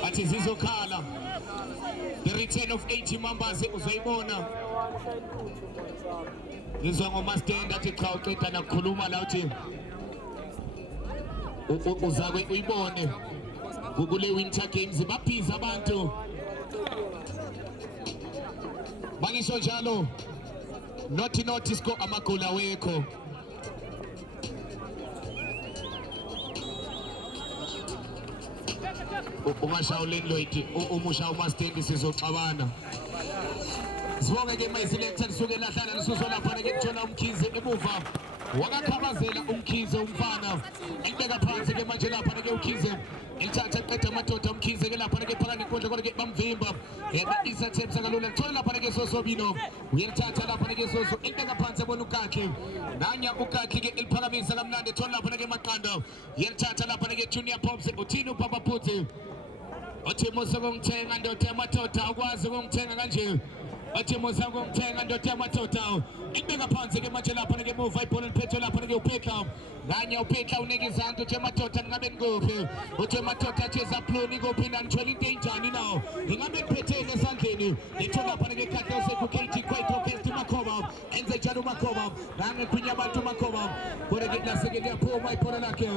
But is Zizokala. The return of 80 members uzoyibona. Ngizwa ngomastenda athi cha uqeda nakukhuluma la uthi uzakwe uyibone kule Winter Games baphiza abantu. Bangisho njalo not score amagoli awekho. Umashawuleni Lloyd umusha umastendi sizoxabana. Sibonge ke mayiselector lisuke lahlala lisuso lapha ke kuthola umkhize emuva wakakhabazela umkhize umfana ekubeka phansi ke manje lapha ke ukhize ithatha qeda amadoda umkhize ke lapha ke phakathi kodwa kodwa ke bamvimba yeba isathemsa kalula thola lapha ke sosobino uyalithatha lapha ke soso ekubeka phansi ebona ukakhe nanya ukakhe ke eliphakamisa kamnandi thola lapha ke maqanda uyalithatha lapha ke Junior Pops uthini uPapa Phuthi othi musa ngomthenga ndoda amadoda akwazi ukungithenga kanje. Athi musa ngomthenga ndoda amadoda ibeka phansi ke manje lapha ke move ibhola liphethe lapha ke upheka nganya upheka unike izandla uthi amadoda ngabe ngophi uthi amadoda athi zaploni kophi nani thola into enjani nawo ingabe kuphethene esandleni ithola lapha ke kade usekukhethi kwethu khethi makhoba enze njalo makhoba ngange kwinya abantu makhoba kodwa ke laseke liyaphuma ibhola lakhe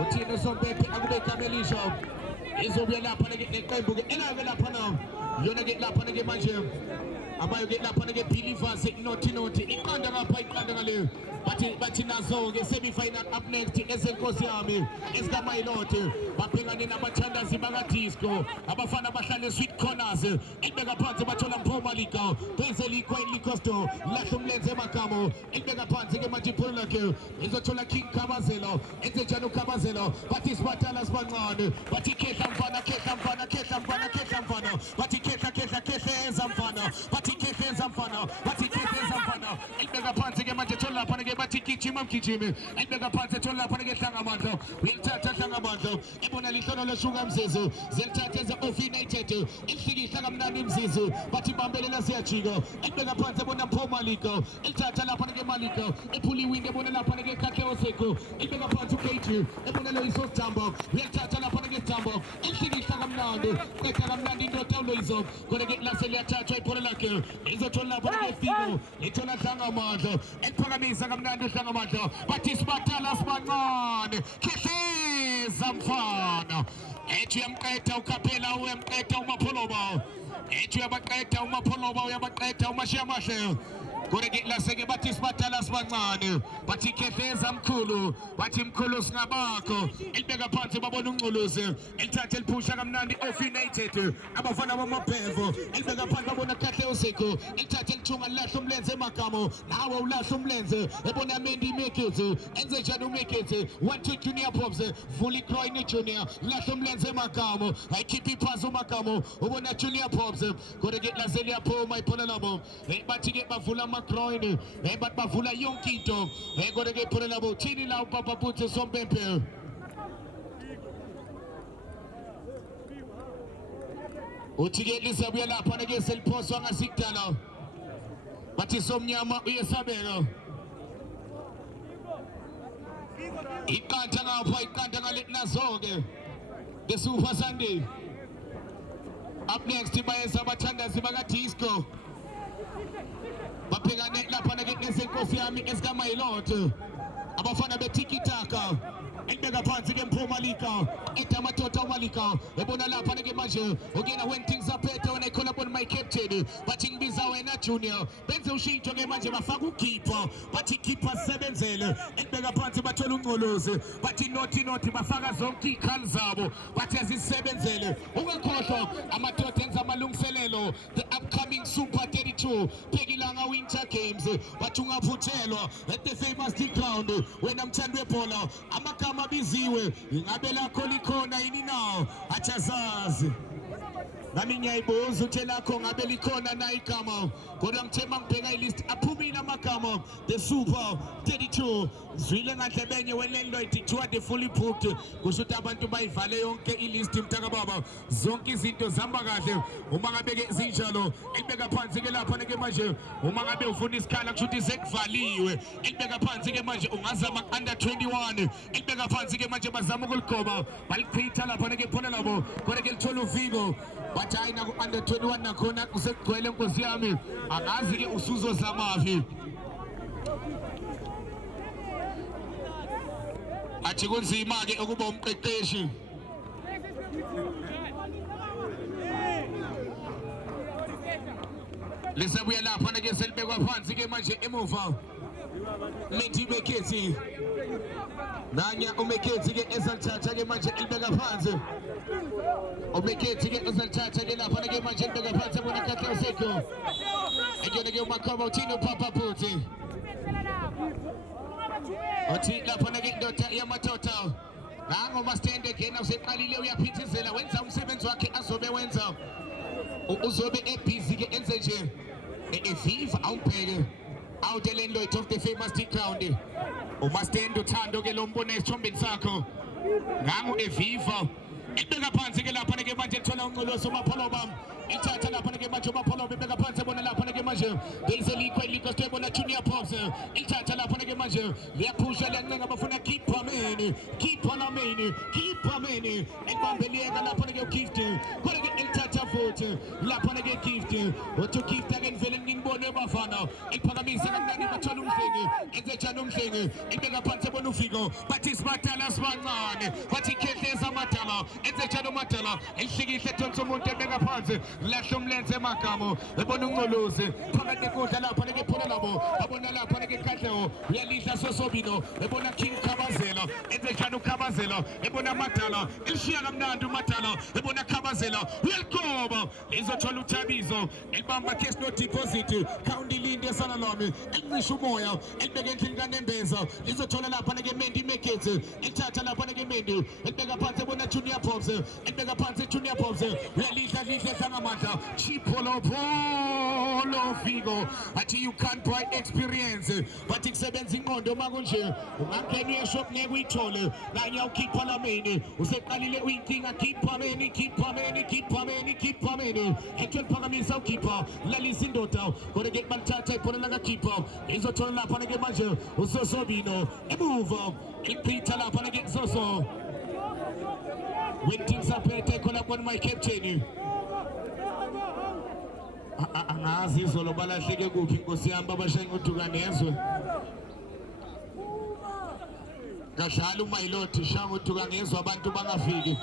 uthini usompephe akube ikamelisho izobuya lapha ke neqembu ke elake lapha na yona ke lapha ke manje abayo ke lapha ke believers not iqanda ngapha iqanda ngale bathi nazo ke semi final up next esenkosi yami esikaMayilote babhekane nabathandazi bakaDisco abafana bahlale sweet corners ibeka phansi bathola mphoma liga phezeli iQueen Licosto lahlo umlenze emagamo ibeka phansi ke manje ibhola lakhe izothola King Khabazelo enze njalo Khabazelo bathi sibatala sibancane bathi khehla mfana khehla mfana khehla mfana khehla mfana bathi khehla khehla khehla enza mfana bathi khehla enza mfana bathi khehla enza mfana ibeka phansi ke manje thola lapha ke bathi gijima mgijime ibeka phansi thola lapha ke hlanga amandla uyalithatha hlanga amandla ibona lihlono leshuka mzizu zelithatha eze of United ihlikihla kamnandi mzizu bathi bambelela siyajika ibeka phansi ebona mphoma liga ilithatha lapha ke malika ephuli wing ebona lapha ke kakhe oseko ibeka phansi uKG ebona lo iso Tambo uyalithatha lapha ke Tambo ihlikihla kamnandi qeda kamnandi indoda uLoyizo kodwa ke lase liyathathwa ibhola lakhe izothola lapha ke Figo ithola hlanga amandla ekuphakamisa kamnandi hlanga amandla bathi sibatala sibancane khihleza mfana ethi uyamqeda ukhaphela uyamqeda uMapholoba ethi uyabaqeda uMapholoba uyabaqeda uMashiya Mahle kodwa ke laseke bathi sibatala sibancane bathi khihleza mkhulu bathi mkhulu singabakho elibeka phansi babona uNculuzi elithatha eliphusha kamnandi of United abafana bamabhevo elibeka phansi babona kahle uSiko elithatha elithunga lahlo umlenze emagamo nawe ulahlo umlenze ebona Mendi Mekete enze njani uMekete 1-2 Junior Pops fully Croyne Junior lahlo umlenze emagamo ayikhipha iphazi umagamo ubona Junior Pops kodwa ke laselia phuma ibhola labo bathi ke bavula Croyne bathi bavula yonke into kodwa ke ibhola labo thini la uPapa Phuthi sompempe uthi ke lisabuya lapha ke seliphoswa ngasikudala bathi somnyama uyesabelo iqantha ngapha iqantha ngale nazo ke the Super Sunday up next bayeza abathandazi bakaDisco baphekane lapha ke nesenkosi yami esikaMayilote abafana beTikitaka elibeka phansi ke mphoma liga etamadoda umalika ebona lapha ke manje ungena when things are better when I call upon my captain bathi ngibiza wena Junior benze ushintsho ke manje bafaka ukeeper bathi keeper sebenzele elibeka phansi bathola uNculuzi bathi not bafaka zonke ikhali zabo bathi azisebenzele ungekhohlwa amadoda enza amalungiselelo the upcoming Super 32 Phekilanga Winter Games bathi ungaphuthelwa at the famous ground wena mthandi webhola amagama biziwe ingabe lakho likhona yini nawo achazazi Nami ngiyayibuza ukuthi lakho ngabe likhona na igama kodwa ngithe mangibheka ilist aphumile amagama the super 32 zwile ngadlebenye welandlord kuthiwa the fully booked kusho ukuthi abantu bayivale yonke ilist mtaka baba zonke izinto zihamba kahle uma ngabe ke zinjalo elibeka phansi ke lapha ke manje uma ngabe ufuna isikhala kusho ukuthi sekuvaliwe elibeka phansi ke manje ungazama under 21 elibeka phansi ke manje bazama ukuligoba balichitha lapha ke phona labo kodwa ke lithola uviko bathi hayi naku under 21 nakhona kusekugcwele nkosi yami angazi ke usuzo zamaphi athi kunzima ke ukuba umqeqeshi lisabuya lapha ke selibekwa phansi ke manje emuva lethi bekethi nanya umekethi ke ezalithatha ke manje elibeka phansi umekethi ke ezalithatha ke lapha ke manje elibeka phansi bona kahle usekho ekene ke umakhaba uthini upapa phuthi uthi lapha ke indoda yamatota nango mastende again useqalile uyaphithizela wenza umsebenzi wakhe azobe wenza uzobe ebusy ke enze nje eviva awubheke out the landlord of the famous ground umastende uthando ke lo mbone esithombeni sakho ngango eviva ibeka phansi ke lapha ke manje ethola unqoloso mapholo bam ithatha lapha ke manje mapholo bebeka phansi bona lapha ke manje delizelikhwe likho stebona junior pops ithatha lapha ke manje liyaphusha liyancenga bafuna keep ameni elibambeleka lapha ke gift kodwa ke elithatha futhi lapha ke gift uthi gift ake nivele nginibone bafana iphakamisa kancane bathola umhlenge enzejana umhlenge ibeka phansi bona ufiko bathi sibatala sibancane bathi khehleza amadala enzejana umadala ehlikihle etonsa umuntu ebeka phansi lahlo umlenze emagamo ebona unqolozi phakathi ekudla lapha ke phona labo abona lapha ke kadlewo uyalihla sosobino ebona king khabazela enzejana ukhabazela ebona amadala elishiya kamnandi umadala ebona khabazela uyaligoba izothola uthabizo elibamba case no deposit county linde sana lami elincisha umoya elibeka endlini kanembeza izothola lapha ke Mendi Mekete elithatha lapha ke Mendi elibeka phansi ebona junior pops elibeka phansi junior pops uyalihla lihle sangamandla chipolo polo figo athi you can't buy experience but kusebenza inqondo makunje ungangena uyeshop ngeke uyithole kanye awukhipha lameni useqalile uyinkinga khipha ameni ethwe phakamisa ukhipha lalisa indoda kodwa ke balithatha iphonela kakhipha izothola lapha ke manje usosobino emuva iphitha lapha ke soso waiting sapete khona bona my captain angazi izolo balahleke kuphi inkosi yami abashayi ngoduka nezwe kadlala umailoti shanga uduka ngezwe abantu bangafiki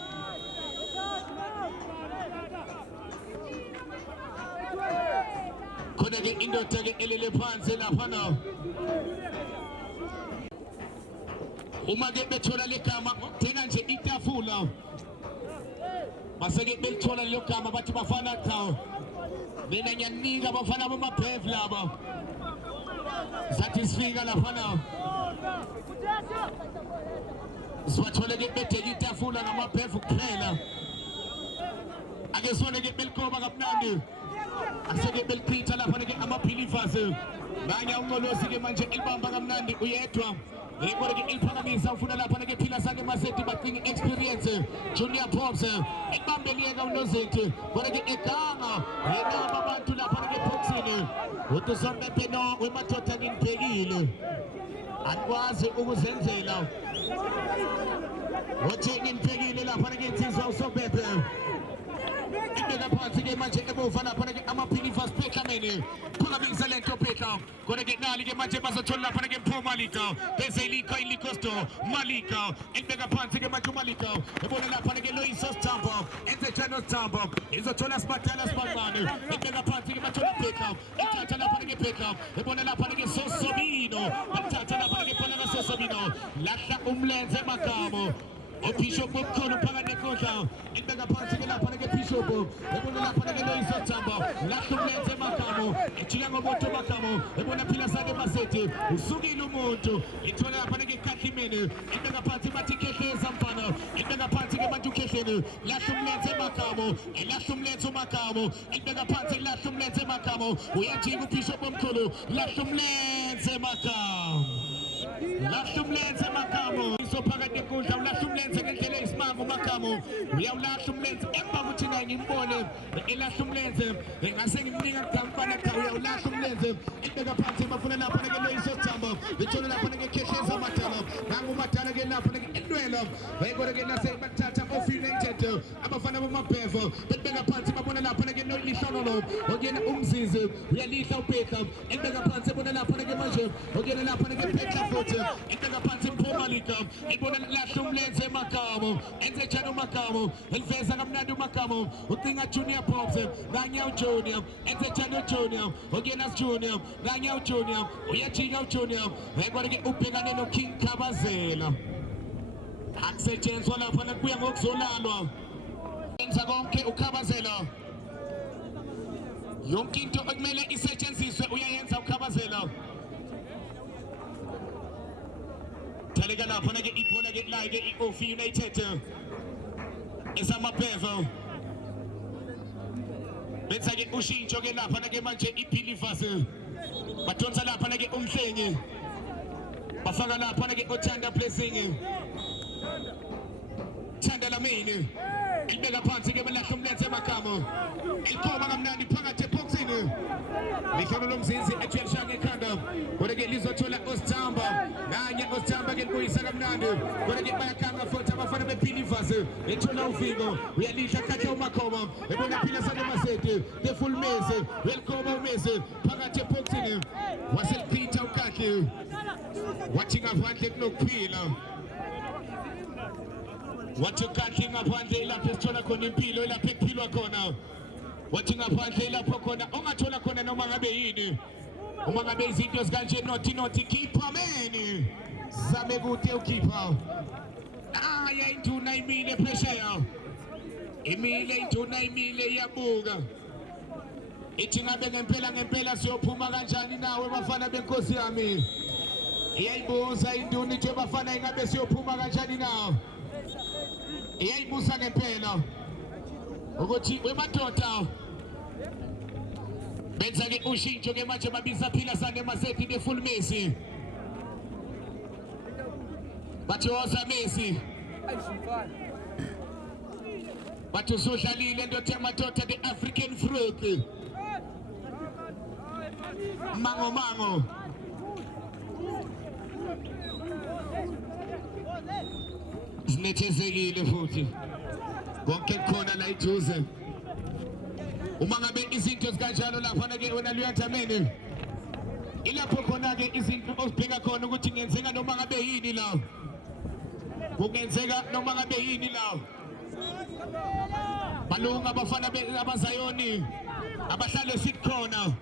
khona ke indoda ke elele phansi lapha na uma ke bethola legama ngokuthenga nje itafula baseke belithola lelo gama bathi bafana cha mina ngiyanika abafana bamabhev laba sathi sifika lapha na siwathole ke bedeka itafula ngamabhev kuphela ake sone ke belikoba kamnandi aseke belichitha lapha ke ama-believers nganye unqolosi ke manje elibamba kamnandi uyedwa kodwa ke eliphakamisa ufuna lapha ke phila sake masethi bacinga experience junior pops elibambeleka unozethi kodwa ke eganga yenaba abantu lapha ke boxini uthi sombepeno wemadoda nginibhekile anikwazi ukuzenzela uthi nginibhekile lapha ke insizwa usobephe ibeka phansi ke manje emuva lapha ke ama-believers phekameni phakamisa lento pheka kodwa ke nali ke manje bazothola lapha ke mpho malika bese ilikho store malika ibeka phansi ke manje umalika ebona lapha ke loyiso stambo enze channel stambo izothola sibatala sibancane ibeka phansi ke bathola pheka ithatha lapha ke pheka ebona lapha ke sosobino bathatha lapha ke phela sosobino lahla umlenze emagamo Bishop Mokolo Paganekota, in the Capacity Lapanaka Bishop, Ebona Lapanaka Sotamba, Latumete Macamo, Chilango Moto Macamo, Ebona Pilasade Masete, Sugi Lumonto, Itola Panaka Kakimene, in the Capacity Matikete Zampana, in the Capacity Matuke, esokeni lahla umlenze emakamo elahla umlenze umakamo elibeka phansi elahla umlenze emakamo uyajika uBishop omkhulu lahla umlenze emakamo lahla umlenze emakamo isophakathi enkundla ulahla umlenze ngendlela eyisimanga umakamo uyawulahla umlenze emva ukuthi naye ngimbone elahla umlenze ngase ngimnika kudampana cha uyawulahla umlenze elibeka phansi bafuna lapha ngelo isothambo lithola lapha ngekhehleza amadala nangu umadala ke lapha ngedwela bayikona ke nase bathatha off-united abafana bomabhevo belibeka phansi babona lapha ngelo lihlolo okuyena umzizi uyalihla ubheka elibeka phansi ebona lapha manje okuyena lapha ngephetha futhi elibeka phansi imphomalika ibona lahla umlenze emakamo enze njani umakamo eliveza kamnandi umakamo ucinga Junior Pops nganye uJunior enze njani uJunior okuyena Junior nganye uJunior uyajika uJunior bayikona ke ubhekane noKing Khabazela akusetshenziswa lapha kuya ngokuzolalwa enza konke uKhabazela yonke into okumele isetshenziswe uyayenza uKhabazela thaleka lapha ke ibhola ke like iOff United esamabhevo benza ke ushintsho ke lapha ke manje iBelievers badonsa lapha ke umhlengi bafaka lapha ke othanda blessing thanda lamini ibeka phansi ke belahla umlenze emakamo ikhoma kamnandi phakathi eboxini lihlelo lomzinzi ejwelshanga ekhanda kodwa ke lizothola Osthamba nanye Osthamba ke libuyisa kamnandi kodwa ke bayakhanga futhi abafana beBelievers ethola uviko uyalihla khatha umakhoma ebona phila sane masete the full mese welcome umese phakathi eboxini waseliphitha ukahle wathi ngaphandle kunokuphila wathi kahle ngaphandle lapho sithola khona impilo lapho ekuphilwa khona wathi ngaphandle lapho khona ongathola khona noma ngabe yini uma ngabe izinto ezikanje nothi keeper man zame kude ukeeper aya induna imile pressure imile induna imile iyabuka ithi ngabe ngempela siyophuma kanjani nawe bafana benkosi yami iyayibuza induna ithi bafana ingabe siyophuma kanjani nawe iyayibusa ngempela ukuthi wemadoda benza ke ushintsho ke manje babiza phila sane maseti the full Messi bathi woza Messi bathi usudlalile ndothi amadoda the African fruit mango sinethezekile futhi konke khona la ijuze uma ngabe izinto zikanjalo lapha ke wena luyathamene ilapho khona ke izinto osibheka khona ukuthi ngenzeka noma ngabe yini la kungenzeka noma ngabe yini la balunga abafana abazayoni abahlale sikhona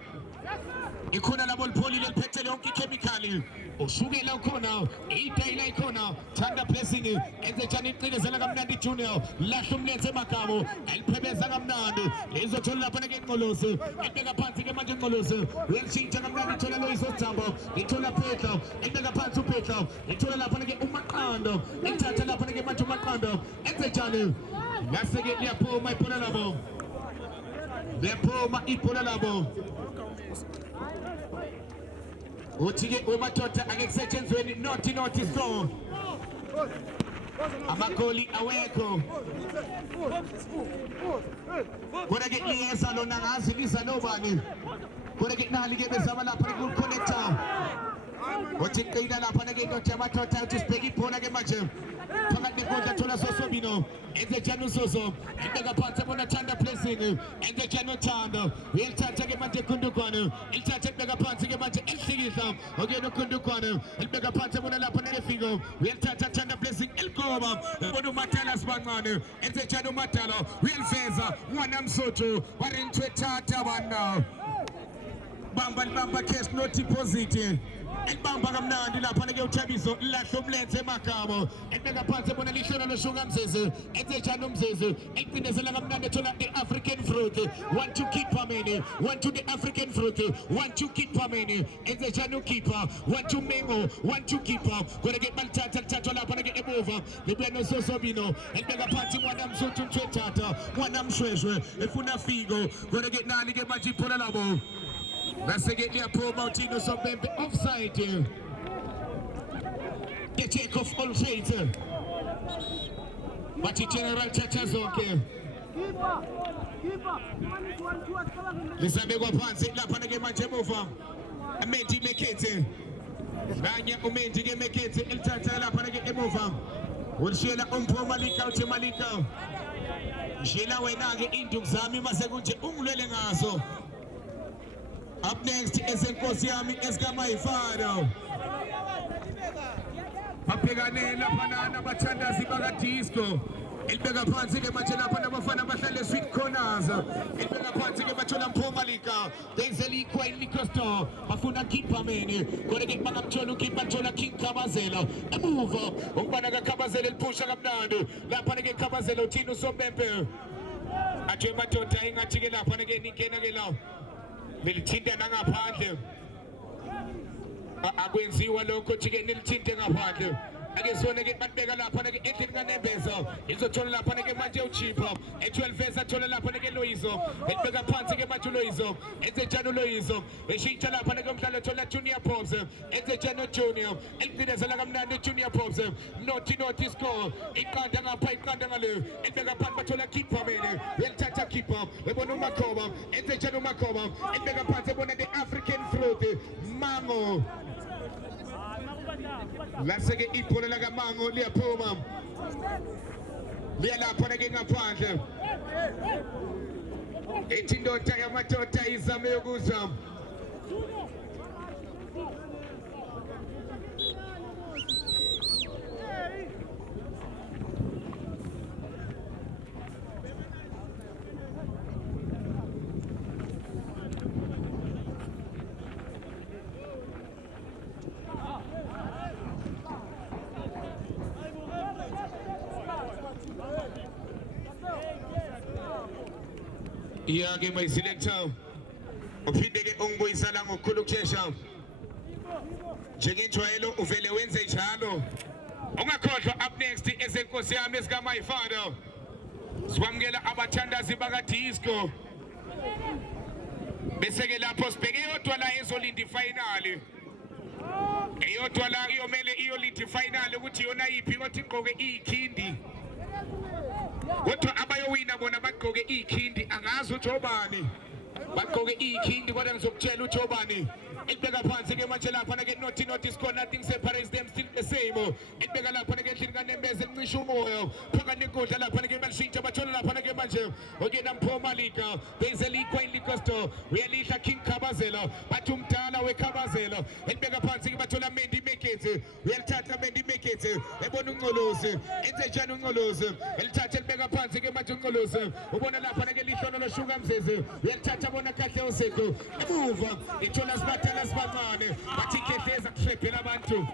ikhona labo lipholile liphethe yonke ichemical ushukela ukhona idayila ikhona thanda blessing enze njani iqinezela kamnandi Junior lahla umlenze emakamo eliphebeza kamnandi izothola lapha ke inqolosi ebeka phansi ke manje inqolosi uyashintsha kamnandi ithola lo isothambo ithola Phehla ebeka phansi uPhehla ithola lapha ke umaqando ethatha lapha ke manje umaqando enze njani ngase ke liyaphuma ibhola labo liyaphuma ibhola labo uthi ke wemadoda akekusetshenzweni nothi so amagoli awekho kodwa ke liyeza lona ngazi liza nobani kodwa ke nali ke bezama lapha ku connector uthi qina lapha ke into yamadoda uthi sibheke ibhola ke manje phakathi kodwa thola sosobino enze njani usoso ebeka phansi bona thanda blessing enze njani uthando uyalithatha ke manje khundukwane ilithatha ebeka phansi ke manje elihlikihla okuyena khundukwane elibeka phansi bona lapha nelefiko uyalithatha thanda blessing elikoba bona umatala sibancane enze njani umatala uyaliveza mwana msotho warintwe thatha bana bamba cash no deposit elibamba kamnandi lapha ke uThabiso lahla umlenze eMagabo ebeka phansi bona lihlelo loshunga mzeze etsejana umzeze eqindezela kamnandi ethola iAfrican fruit want to keep amene want to the African fruit want to keep amene etsejana ukeeper want to mengo want to keep kodwa ke balithatha lithathwa lapha ke ebuva libuya noSosobino ebeka phansi mwana msuthu mthwethatha mwana mshweshwe efuna fiko kodwa ke nali ke manje iphola labo bese ke liyaphuma uThino Sobembe offside the check of all faith but general chacha zonke lisabekwa phansi lapha ke manje emuva Mendi Mekete nanye uMendi ke Mekete elithatha lapha ke emuva ulishela umpho Malika uthi Malika shela wena ke induku zami mase kunje ungilwele ngaso. Up next is Nkosi Yami esikaMayifana baphekanela lapha nabathandazi bakaDisco elibeka phansi ke manje lapha nabafana bahlale sweet corners elibeka phansi ke bathola Mpho Malika benzela iQueen Liquor bafuna keeper mene kodwa ke bangamthola ukeeper bathola King Khabazela emuva ukubana kaKhabazela eliphusha kamnandi lapha ke Khabazela uThino Sobembe athi madoda ingathi ke lapha ke ningena ke la belithinta nangaphandle akwenziwa lokho jike nilithinte ngaphandle ake sone ke batibeka lapha ke endlini kaNembeza izothola lapha ke manje uChipa e12 athola lapha ke Loyizo ebeka phansi ke manje Loyizo enzejana Loyizo eshintsha lapha ke umdlalo thola Junior Pops enzejana Junior elibizela kamnandi Junior Pops noti score iqanda ngapha iqanda ngale ebeka phansi bathola keeper mene welithatha keeper ebona uMakhoba enzejana uMakhoba ebeka phansi ebona the African fruit mango laseke iphola la kaMango liyaphuma liya lapha ke ngaphandle ethi indoda yamadoda izame ukuzama iya ke my selector uphinde ke ungibuyisela ngokukhulu ukushesha njengenjwayelo uvele wenze njalo ungakhohlwa up next esenkosi yami esikaMayifana sikwamukela abathandazi bakaDisco bese ke lapho sibheke yodwa la ezolinda ifinali eyodwa la iyomele iyolinda ifinali ukuthi yona yipi othi igqoke ikhindi kodwa abayowina bona bagqoke ikhindi angazi uJobani bagqoke ikhindi kodwa ngizokutshela uJobani elibeka phansi ke manje lapha ke noti score nothing separates them still the same elibeka lapha ke endlini kaNembeza elincisha umoya phakathi nenkundla lapha ke balishintsha bathola lapha ke manje okena Mpho Malika benzela iQueen Liquor Store uyalihla King Khabazela bathi umdala weKhabazela elibeka phansi ke bathola Mendi Mekete uyalithatha Mendi Mekete ebona uNgcolozi enzejana uNgcolozi elithatha elibeka phansi ke manje uNgcolozi ubona lapha ke lihlono loshuka mzeze uyalithatha bona kahle uSeko emuva ithola sibatha sibancane bathi kehleza kuhlephela abantu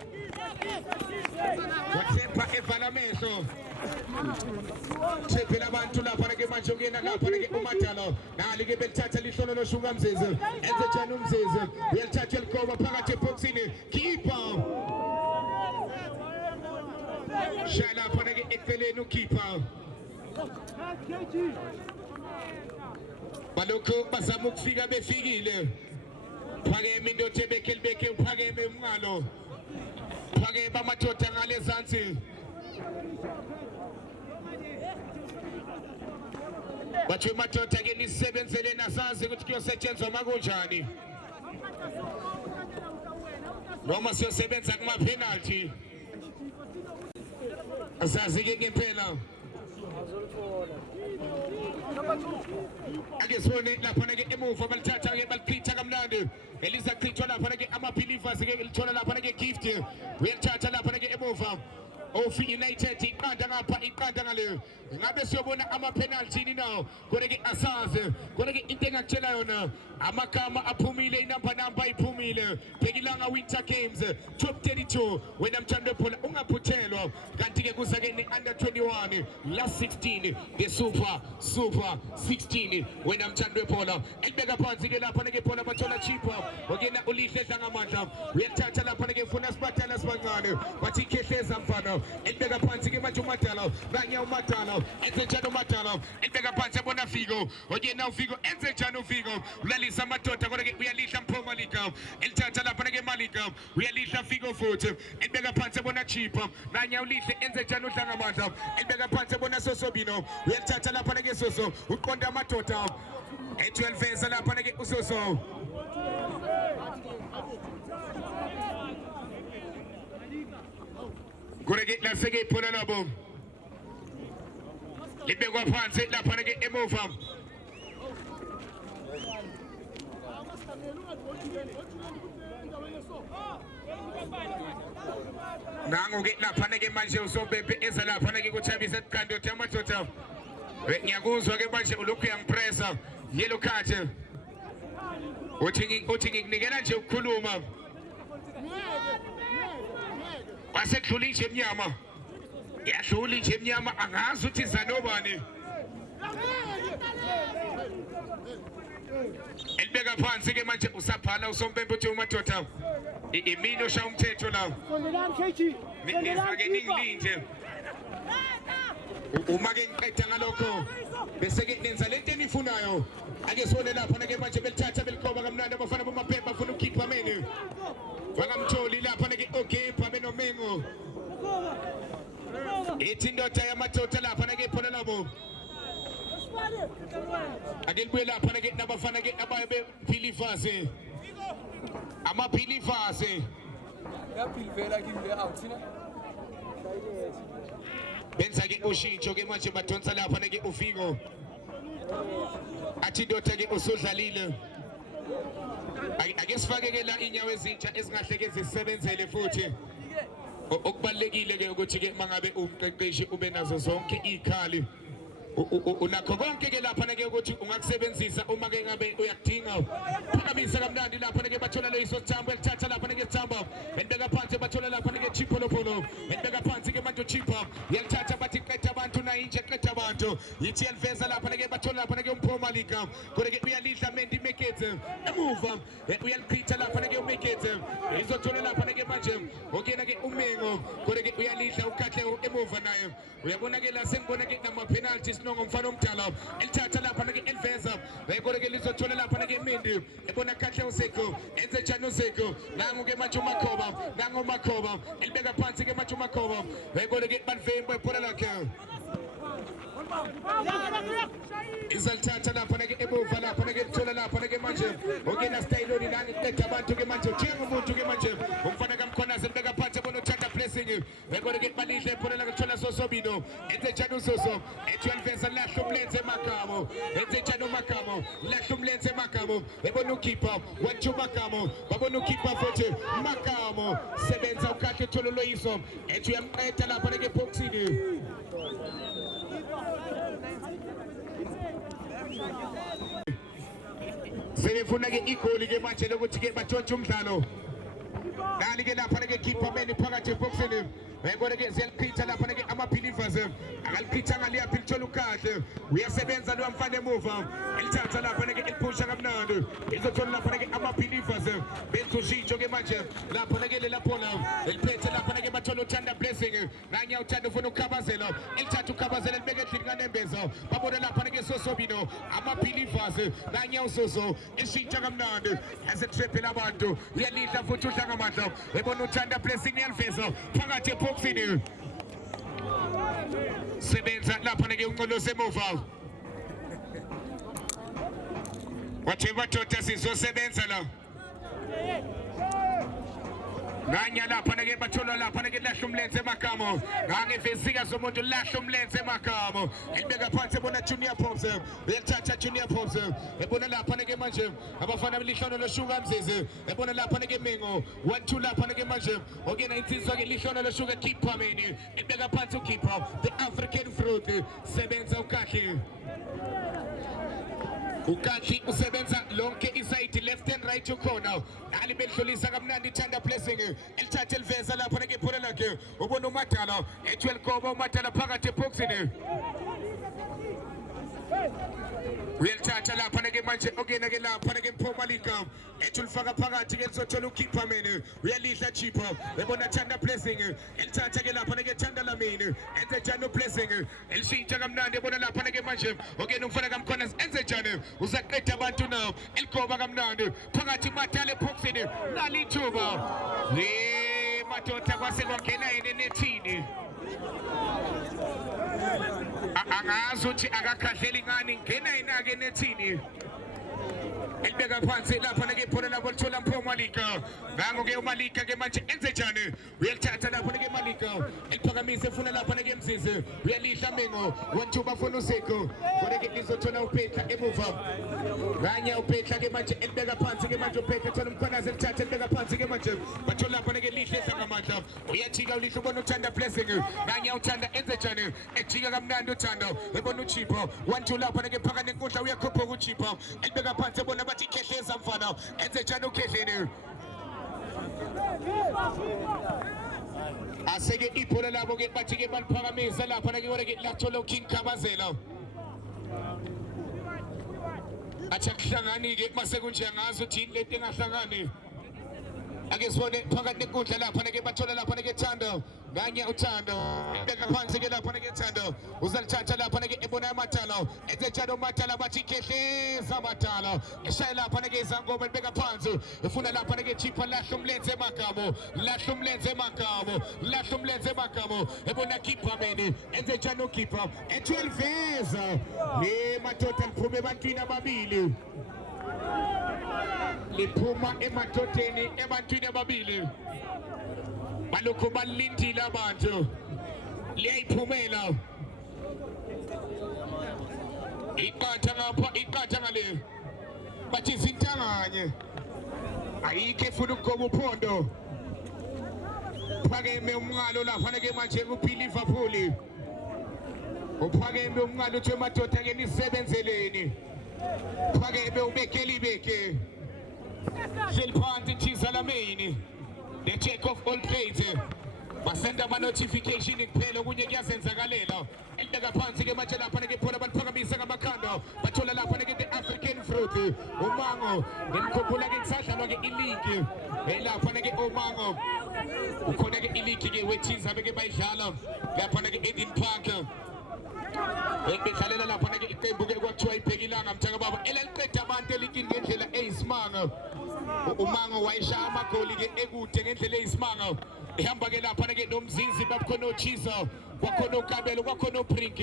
wathemba evala amehlo hlephela abantu lapha ke manje ungena lapha ke uMadalo nali ke belithatha lihlolo loshuka mzeze enzejana umzeze uyalithatha elikoba phakathi eboxini keeper shala lapha ke eceleni ukeeper balokho bazama ukufika befikile phakeme indoda ebekelibeke uphakeme umngalo phakeme amadoda ngale zansi bathi amadoda ke nisebenzele nasazi ukuthi kuyosetshenzwa makunjani noma siyosebenza kuma penalty asazi ke ngempela ake sone lapha ke emuva balithatha ke balichitha kamnandi elizachithwa lapha ke ama believers ke lithola lapha ke gift uyalithatha lapha ke emuva of United iqanda ngapha iqanda ngale ngabe siyobona ama penalty ni now konke asaze konke into engakutshela yona amagama aphumile inamba iphumile Bhekilanga Winter Games top 32 wena mthando phola ungaphuthelwa kanti ke kuza ke under 21 last 16 the super 16 wena mthando phola elibeka phansi ke lapha ke phola bathola cheaper okena ulihle dlangamandla uyathatha lapha ke funa sibathala sibancane bathi ikhehleza mfana elibeka phansi ke manje umadala banya umadala enze njalo umadala elibeka phansi yabona Figo okena uFigo enze njalo uFigo ulalisa amadoda kodwa ke uyalihla Mpho Malika elithatha lapha ke Malika uyalihla Figo futhi elibeka phansi yabona cheaper nanya ulihle enze njalo udlangamandla elibeka phansi yabona Sosobino uyathatha lapha ke Soso uqonda amadoda e12 vesa lapha ke uSoso Kureke laseke iphona labo libekwa phansi lapha ke emuva nangu ke lapha ke manje uSobebe eza lapha ke kuThabisa Qando Tamathotha ngiyakuzwa ke manje ulokhu yangipressa yellow card uthi ngikunikela nje ukukhuluma wasedlula nje emnyama yadlula nje emnyama angazi uthi zanobani elibeka phansi ke manje usaphala uSompempe uthi umadoda imini osha umthetho la ngizake ningilinde uma ke ngiqeda ngalokho bese ke nenza lento enifunayo ake sone lapha ke manje belithatha belikhoba kamnandi abafana bomaphepha bafuna ukukhipha menu bangamtholi lapha ke okay phambi nomengo ethi indoda yamadoda lapha ke phona labo ake libuye lapha ke nabafana ke ababe philifase amaphilifase yaphilivela kimi awuthina benza ke ushintsho ke manje badonsa lapha ke uFigo athi indoda ke usudlalile ake sifake ke la inyawo ezintsha ezingahleke zisebenzele futhi okubalekile ke ukuthi ke mangabe umqeqeshi ube nazo zonke izikhali unakho konke ke lapha ke ukuthi ungakusebenzisa uma ke ngabe uyakudinga phakamisa kamnandi lapha ke bathola leso thambo elithatha lapha ke thambo endbeka phansi bathola lapha ke chipolopolo endbeka phansi ke manje chipa yalithatha bathi qetha abantu na inje qetha abantu yithi yaliveza lapha ke bathola lapha ke uMpho Malika kodwa ke uyalihla Mendi Mekete emuva uyalichitha lapha ke uMekete izothola lapha ke manje okena ke uMengo kodwa ke uyalihla uKahle emuva naye uyabona ke la sengibona ke nama penalties ngomfana omdala elithatha lapha ke eliveza kodwa ke lizothola lapha ke Mendi ebona Kahle uSeko enze njani uSeko nangu ke manje uMakhoba nangu uMakhoba elibeka phansi ke manje uMakhoba kodwa ke balivemba ibhola lakhe izalithatha lapha ke emuva lapha ke lithola lapha ke manje okena style nani qeda abantu ke manje uthenga umuntu ke manje umfana kaMkhonazi elibeka phansi ebona uthanda blessing kodwa ke balihle ibhola lakhe lithola Sosobino enze njani uSoso e12 vesa lahla umlenze eMagamo enze njani uMagamo lahla umlenze eMagamo ebona ukeeper wathi uMagamo babona ukeeper futhi Magamo sebenza uKahle uthola loyiso ethi uyamqeda lapha ke boxini selefuna ke igoli ke manje lokuthi ke bathonthe umdlalo dali ke lapha ke keeper meni phakathi eboxini kodwa ke ziyalichitha lapha ke ama-believers akalichitha ngaliya philithola uKahle uyasebenza lo mfana emuva elithatha lapha ke eliphusha kamnandi izothola lapha ke ama-believers benza ushintsho ke manje lapha ke lelaphola eliphethe lapha ke bathola uthanda blessing nanya uthanda ufuna ukukhabazela elithatha ukukhabazela libeke endlini kaNembeza babona lapha ke Sosobino ama-believers nanya uSoso eshintsha kamnandi asetrepela abantu uyalihla futhi udlangamandla ebona uthanda blessing yaliveza phakathi eboxini sebenza lapha ke uNcolosi emuva wathi badoda sizosebenza la Nganya lapha nake bathola lapha nake lahla umlenze emakamo. Ngange vesika zomuntu lahla umlenze emakamo. Elibeka phansi ebona Junior Pops. Uyathatha Junior Pops. Ebona lapha nake manje abafana belihlono loshuka mzizi. Ebona lapha nake Mengo. 1-2 lapha nake manje. Okena insizwa ke lihlono loshuka keeper meni. Elibeka phansi ukeeper. The African fruit. Sebenza ukahle. Ukathi usebenza lonke iside left and right corner. Ali bedlulisa kamnandi Thanda Blessing. Elithatha eliveza lapha ngephula lakhe. Ubona uMatala ethwele koba uMatala phakathi eboxini. Uyalithatha lapha nake manje okena ke lapha nake Mpumalika. Ethulifaka phakathi ke lisothola ukeeper mene. Uyalihla Chipo. Ebona Thanda Blessing. Elithatha ke lapha nake Thanda Lamini. Enze Jano Blessing. Elishintsha kamnandi ebona lapha nake manje. Okena umfana kamkhona enze Jano. Uzaqeda abantu now. Elikoba kamnandi. Phakathi Matala eboxini. Nali thuba. Madoda kwase kwangena yena nethini. Angazi ukuthi akakhahleli ngani ngena inake nethini. Elibeka phansi lapha nake phona labo lithola Mpumalika. Ngango ke uMalika ke manje enze njani? Uyalithatha lapha nake Malika. Eliphakamise efuna lapha nake Mzizi. Uyalihla Mengo. 1-2 bafuna uSeko. Kodwa ke lizothola uPetla emuva. Nganya uPetla ke manje elibeka phansi ke manje uPetla thola umkhwanazi elithatha elibeka phansi ke manje. Bathola lapha nake lihle esangamandla. Uyajika ulihle ubona uThanda Blessing. Nganya uThanda enze njani? Ejika kamnandi uThanda. Ebona uChipo. 1-2 lapha nake phakathi enkundla uyakhupha uChipo. Elibeka phansi ebona bathi Kehleza mfana. Enze njani uKehleni? Aseke ibhola labo ke bathi ke baliphakamisa lapha nake kodwa ke lathola uKing Khabazela. Athi akuhlangani ke mase kunje ngazo uthi lento engahlangani. Ake sibone phakathi nenkundla lapha nake bathola lapha nake Thanda. Nganye uThanda. Beka phansi ke lapha nake Thanda. Uzalithatha lapha nake ebona amathala. Enze njalo Matala bathi Kehleza Matala. Eshaya lapha nake izangoma libeka phansi. Efuna lapha nake Chipa lahla umlenze emakamo. Lahla umlenze emakamo. Lahla umlenze emakamo. Ebona keeper meni. Enze njalo keeper. Ethwele veza. Madoda liphume ebantwini ababili. Liphuma emadodeni ebantwini ababili. Balokhu balindile abantu. Liyayiphumela. Iqatha ngapha, iqatha ngale. Bathi zintanganye. Ayikho efuna ukugoba uphondo. Phakeme umngalo lapha nake manje kuphila iVapuli. Uphakeme umngalo uthi madoda ke nisebenzeleni. Phakeme ubekeli beke. Silphansi Chizalamini. They take off all plates. Basenda ama notification kuphela okunye kuyazenzakalela. Elibeka phansi ke manje lapha nake phona baliphakamisa ngamakhanda. Bathola lapha nake the African fruit. Umango. Ngikukhumbula ke kusadlalwa ke iligi. Lapha nake umango. Ukhona ke iligi ke wethiza beke bayidlala. Lapha nake Eden Park. Bekhalela lapha nake iqembu ke kwathiwa ibhekilanga mthaka baba elaliqeda abantu elikini ngendlela eyisimanga. Umango wayishaya amagoli ke ekude ngendlela eyisimanga. Ehamba ke lapha nake nomzinzi bakhona oChiza, kwakhona uKabelo, kwakhona uBrink.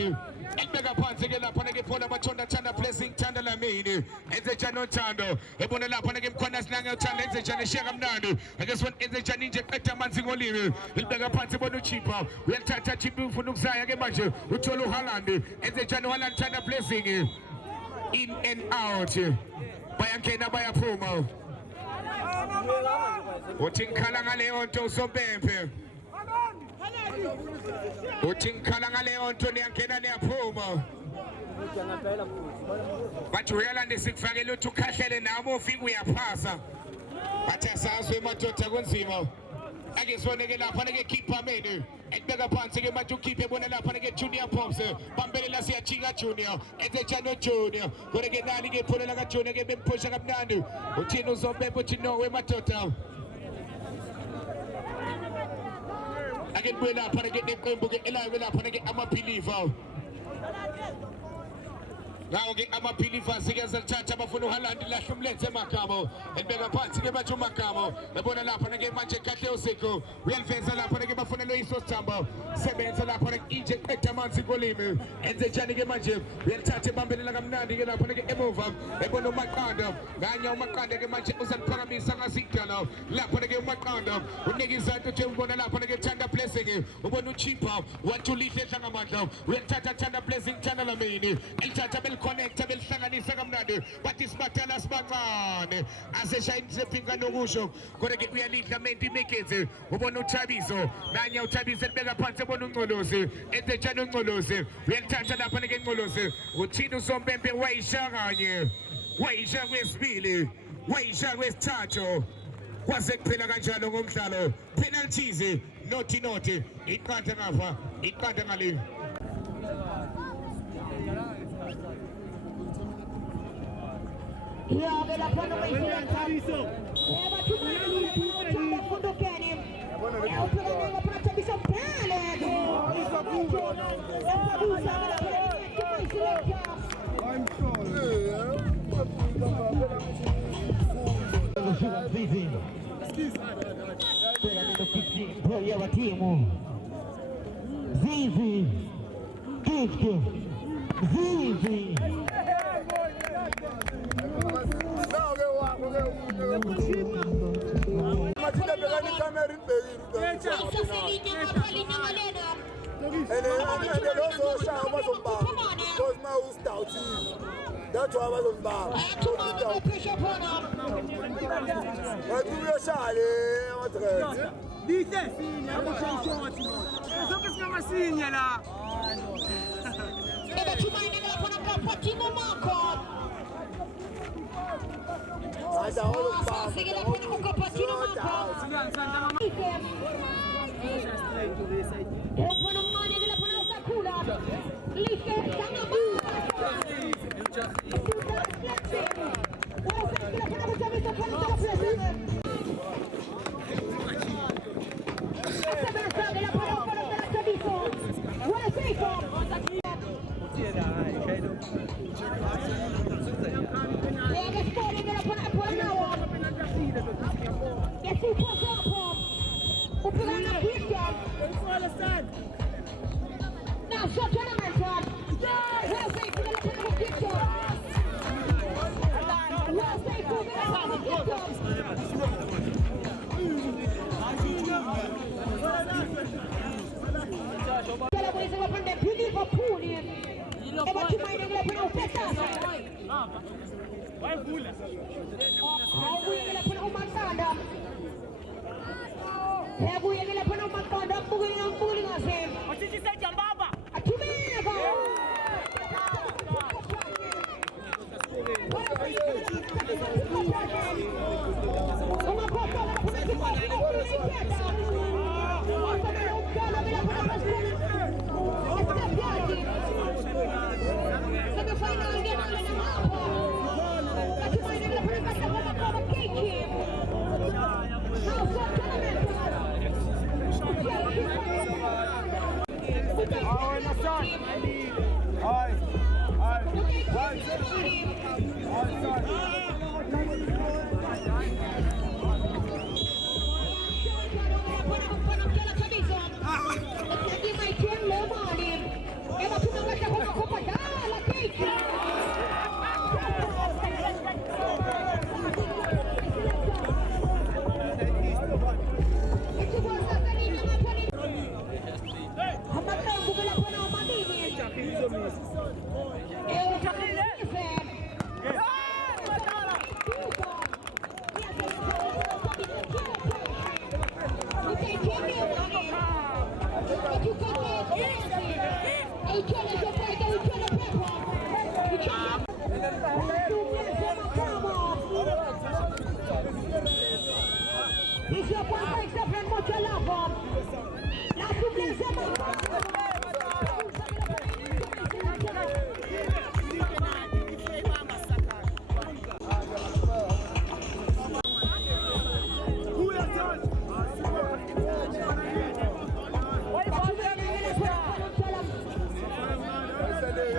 Elibeka phansi ke lapha nake phona bathonda Thanda Blessing Thanda Lamini. Enze njani uThando. Ebona lapha nake mkhwanazi nange uThanda enze njani eshiya kamnandi. Ake sibone enze njani nje qeda amanzi ngoliwe. Elibeka phansi bona uChipa. Uyalithatha Chipa ufuna ukuzaya ke manje uthola uHaaland. Enze njani uHaaland Thanda Blessing. In and out. Bayangena bayaphuma. Uthi ngikhala ngaleyo nto usompempe. Uthi ngikhala ngaleyo nto niyangena niyaphuma. Bathi uyalanda sikufakela uthi ukhahlele nabo ufike uyaphasa. Bathi asazwe emadoda kunzima. Ake siboneke lapha nake keeper meni. Elibeka phansi ke manje ukhiphe ebona lapha nake Junior Pops. Bambelela siyajika Junior. Enze njani Junior. Kodwa ke nali ke pholela ka Junior ke bemphosha kamnandi. Uthini uzompempe uthi no wemadoda. Ake nibuye lapha nake neqembu ke elayo lapha nake ama believer. Ngawo-ke amaphilifasi kezalithatha abafuna uHaaland lahle umlenze Makamo elibeka phansi ke bathu Makamo yabona lapha ke manje kahle uSiko uyaliveza lapha ke bafuna loyiso Sithambo sebenza lapha ke inje qeda amanzi kolimi enze njani ke manje uyalithatha ebambelela kamnandi ke lapha ke emuva ebona uMaqanda nganya uMaqanda ke manje uzaliphakamisa ngasidala lapha ke uMaqanda unika izathu nje ubona lapha ke Thanda Blessing ubona uChipa wathulihle hlangamandla uyalithatha Thanda Blessing Thanda Lamini elithatha connecta belihlanganisa kamnandi bathi sibathala sibancane aseshayinise phinga nokusho kodwa ke uyalidla menti Mekezi ubona uThabiso nanya uThabiso elibeka phansi ebona uNcolosi enze njani uNcolosi uyalithatha lapha ke uNcolosi uthina uSompempe wayisha kanye wayisha kwesibili wayisha kwesithathu kwase kuphela kanjalo ngomdlalo penalties not iqanda ngapha iqanda ngale Ya, de la pano me hicieron Tabiso. Eva, tú me dices, chamba fondo Kenny. Eu pelo menos para Tabiso Pele. Isso é burro. I'm sorry. Zizi. Pela menos que foi o time. Zizi. Zizi. That's why I was on bar.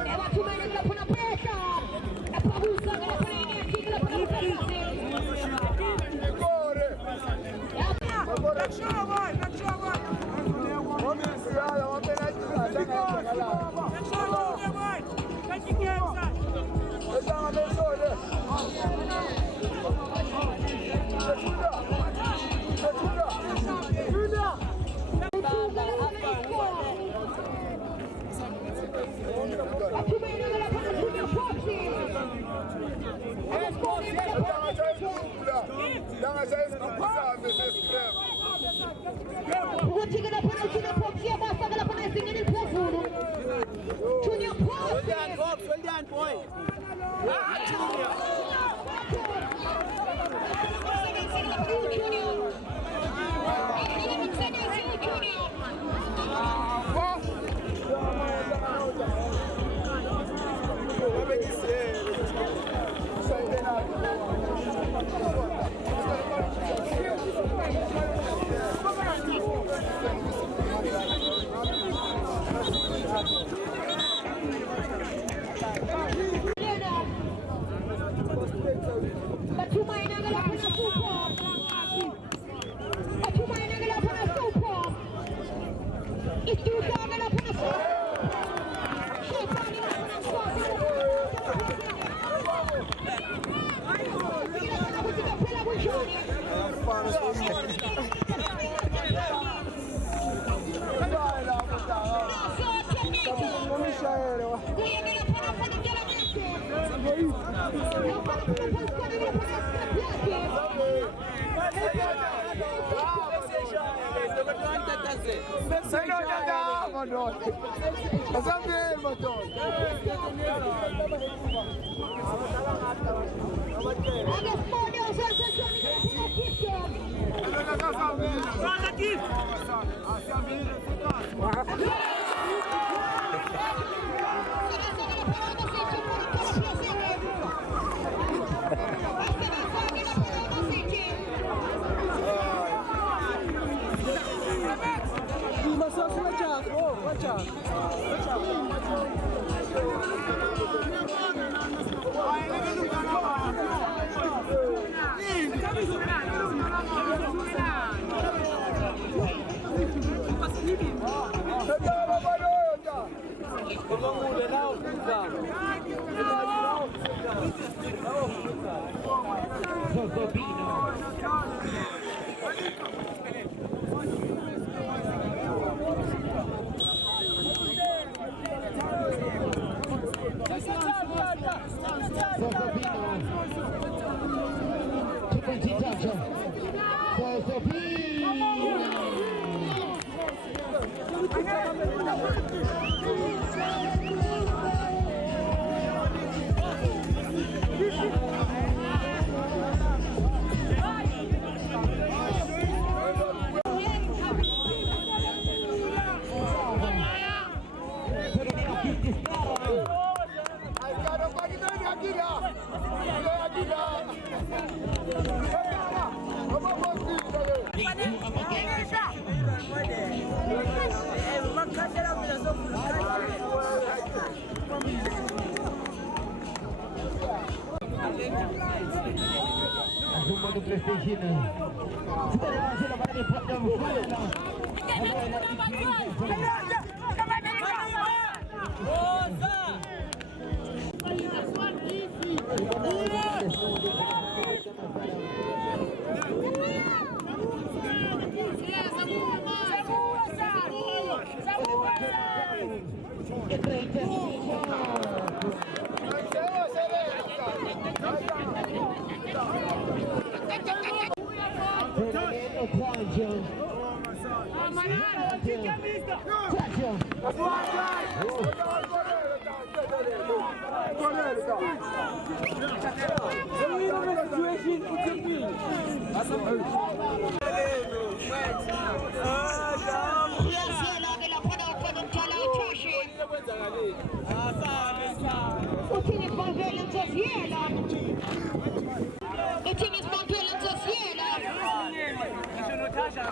Eva, tu me puna presa.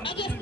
I just